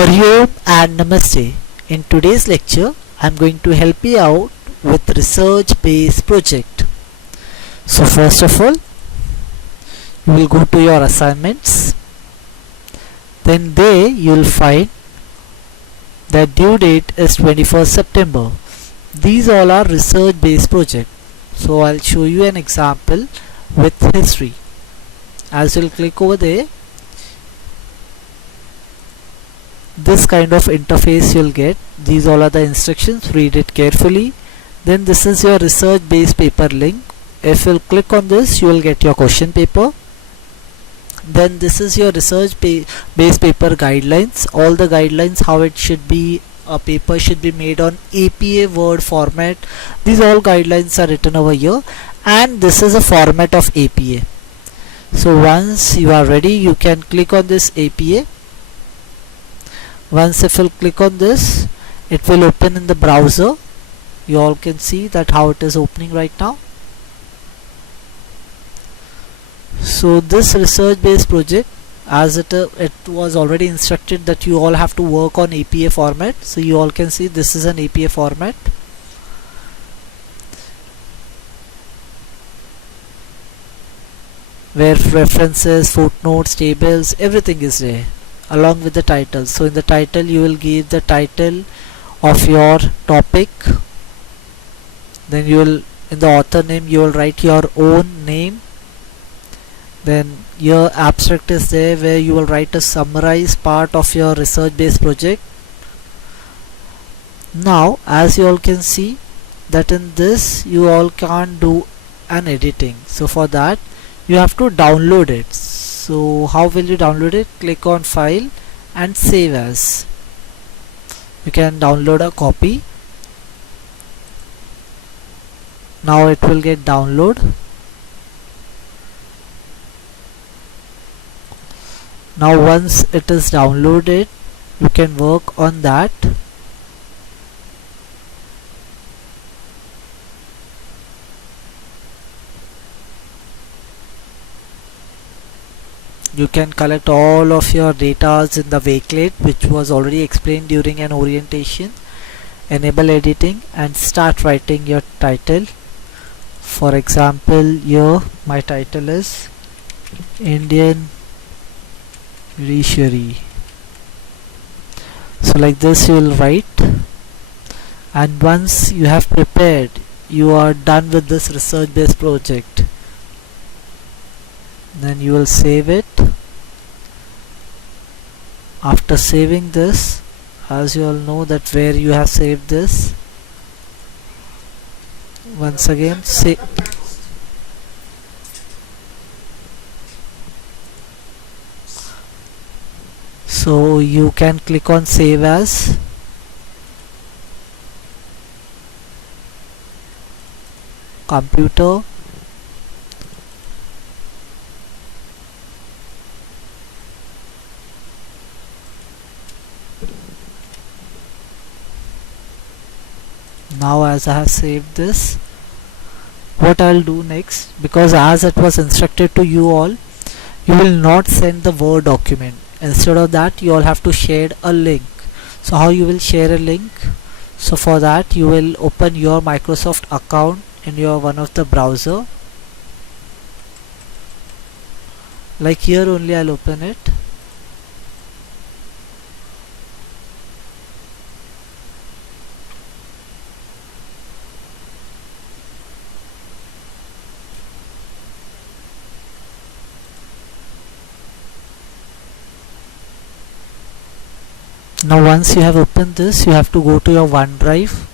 Hariom and Namaste. In today's lecture, I am going to help you out with research-based project. So first of all, you will go to your assignments. Then there you will find that due date is 21st September. These all are research-based project. So I'll show you an example with history. As you'll click over there, this kind of interface you'll get. These all are the instructions, read it carefully. Then this is your research based paper link. If you'll click on this, you will get your question paper. Then this is your research based paper guidelines. All the guidelines, how it should be, a paper should be made on APA Word format. These all guidelines are written over here, and this is a format of APA. So once you are ready, you can click on this APA. Once if you'll click on this, it will open in the browser. You all can see that how it is opening right now. So this research based project, as it was already instructed that you all have to work on APA format. So you all can see this is an APA format. Where references, footnotes, tables, everything is there along with the title. So in the title you will give the title of your topic. Then you will, in the author name, you will write your own name. Then your abstract is there where you will write a summarized part of your research based project. Now as you all can see that in this you all can't do an editing. So for that you have to download it. So how will you download it? Click on file and save as. You can download a copy. Now it will get download. Now once it is downloaded, you can work on that. You can collect all of your data in the Wakelet, which was already explained during an orientation. Enable editing and start writing your title. For example, here my title is Indian Judiciary. So like this you will write, and once you have prepared, you are done with this research based project. Then you will save it. After saving this, as you all know that where you have saved this, once again save. So you can click on save as. Computer. Now as I have saved this, what I'll do next, because as it was instructed to you all, you will not send the Word document. Instead of that, you all have to share a link. So how you will share a link? So for that you will open your Microsoft account in your one of the browser. Like here only I'll open it. Now once you have opened this, you have to go to your OneDrive.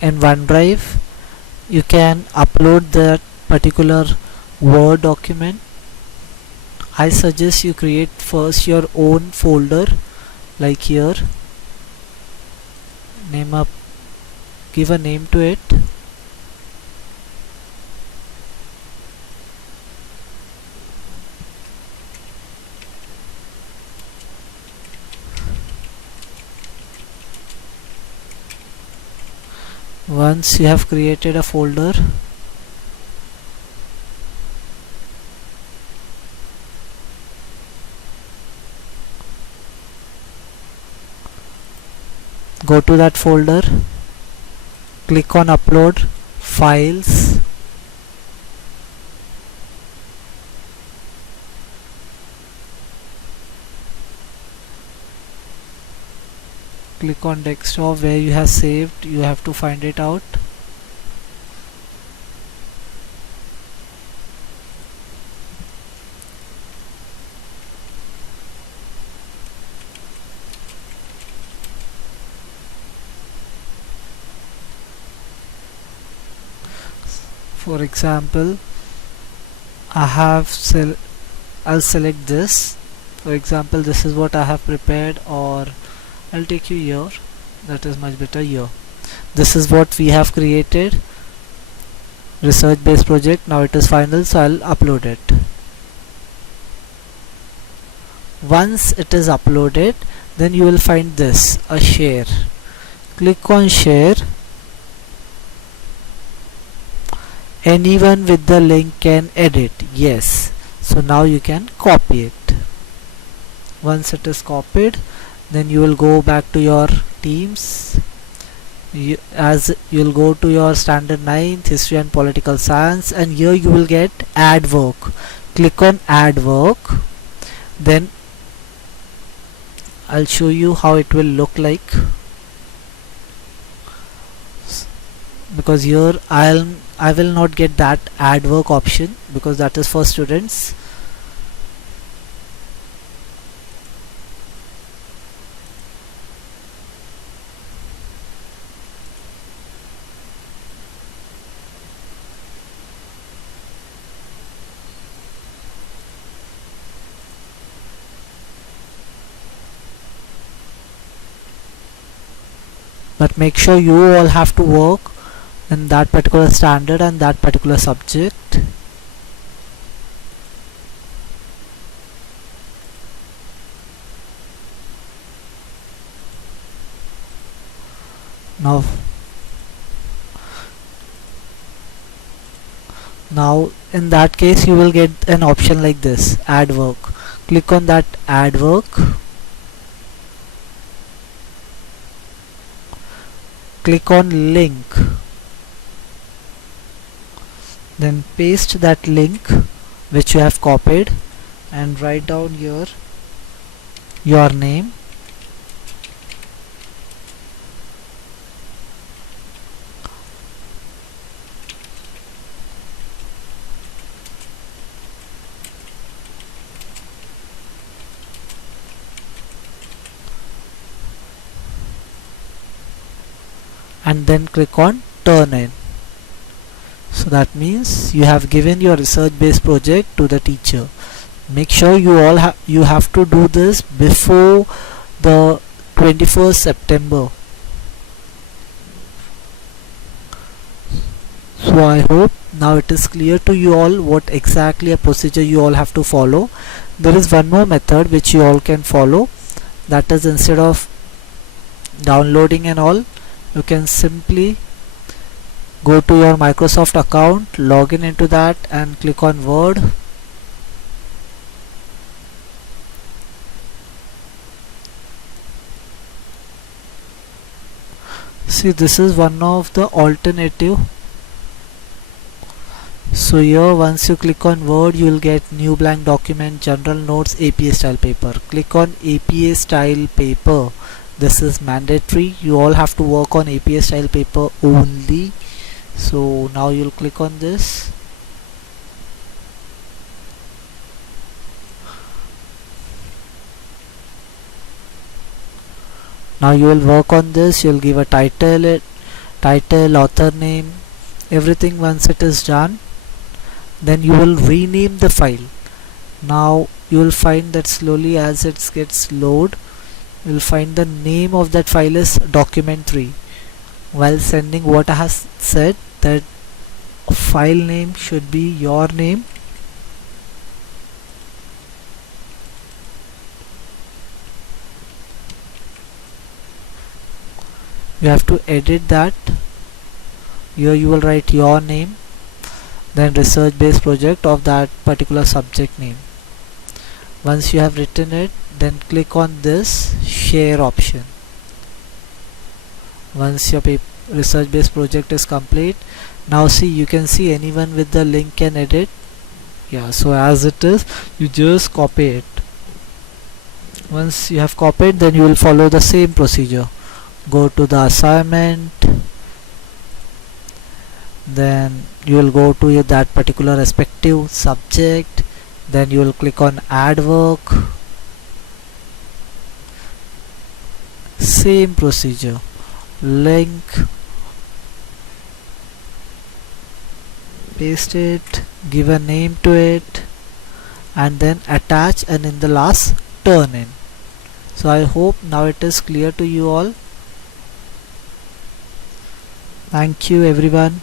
In OneDrive you can upload that particular Word document. I suggest you create first your own folder, like here. Give a name to it. Once you have created a folder, go to that folder, click on upload files, click on desktop. Where you have saved, you have to find it out. For example, I'll select this. For example, this is what I have prepared, or I'll take you here. That is much better here. This is what we have created, research based project. Now it is final, so I'll upload it. Once it is uploaded, then you will find this, a share. Click on share. Anyone with the link can edit. Yes. So now you can copy it. Once it is copied, then you will go back to your teams. You'll go to your standard 9th history and political science, and here you will get add work. Click on add work. Then I'll show you how it will look like, because here I will not get that add work option because that is for students. But make sure you all have to work in that particular standard and that particular subject. Now in that case you will get an option like this, add work. Click on that add work. Click on link. Then paste that link which you have copied and write down here your name, and then click on turn in. So that means you have given your research based project to the teacher. Make sure you have to do this before the 21st September. So I hope now it is clear to you all what exactly a procedure you all have to follow. There is one more method which you all can follow, that is, instead of downloading and all, you can simply go to your Microsoft account, log in into that and click on Word. See, this is one of the alternative. So here once you click on Word, you will get new blank document, general notes, APA style paper. Click on APA style paper. This is mandatory. You all have to work on APA style paper only. So now you'll click on this. Now you will work on this. You'll give a title, author name, everything. Once it is done, then you will rename the file. Now you will find that slowly as it gets load, you will find the name of that file is document3. While sending what I have said, that file name should be your name, you have to edit that. Here you will write your name, then research based project of that particular subject name. Once you have written it, then click on this share option. Once your research based project is complete, now see, you can see anyone with the link can edit. Yeah, so as it is, you just copy it. Once you have copied, then you will follow the same procedure. Go to the assignment, then you will go to that particular respective subject, then you will click on add work. Same procedure, link, paste it, give a name to it, and then attach, and in the last turn in. So I hope now it is clear to you all. Thank you everyone.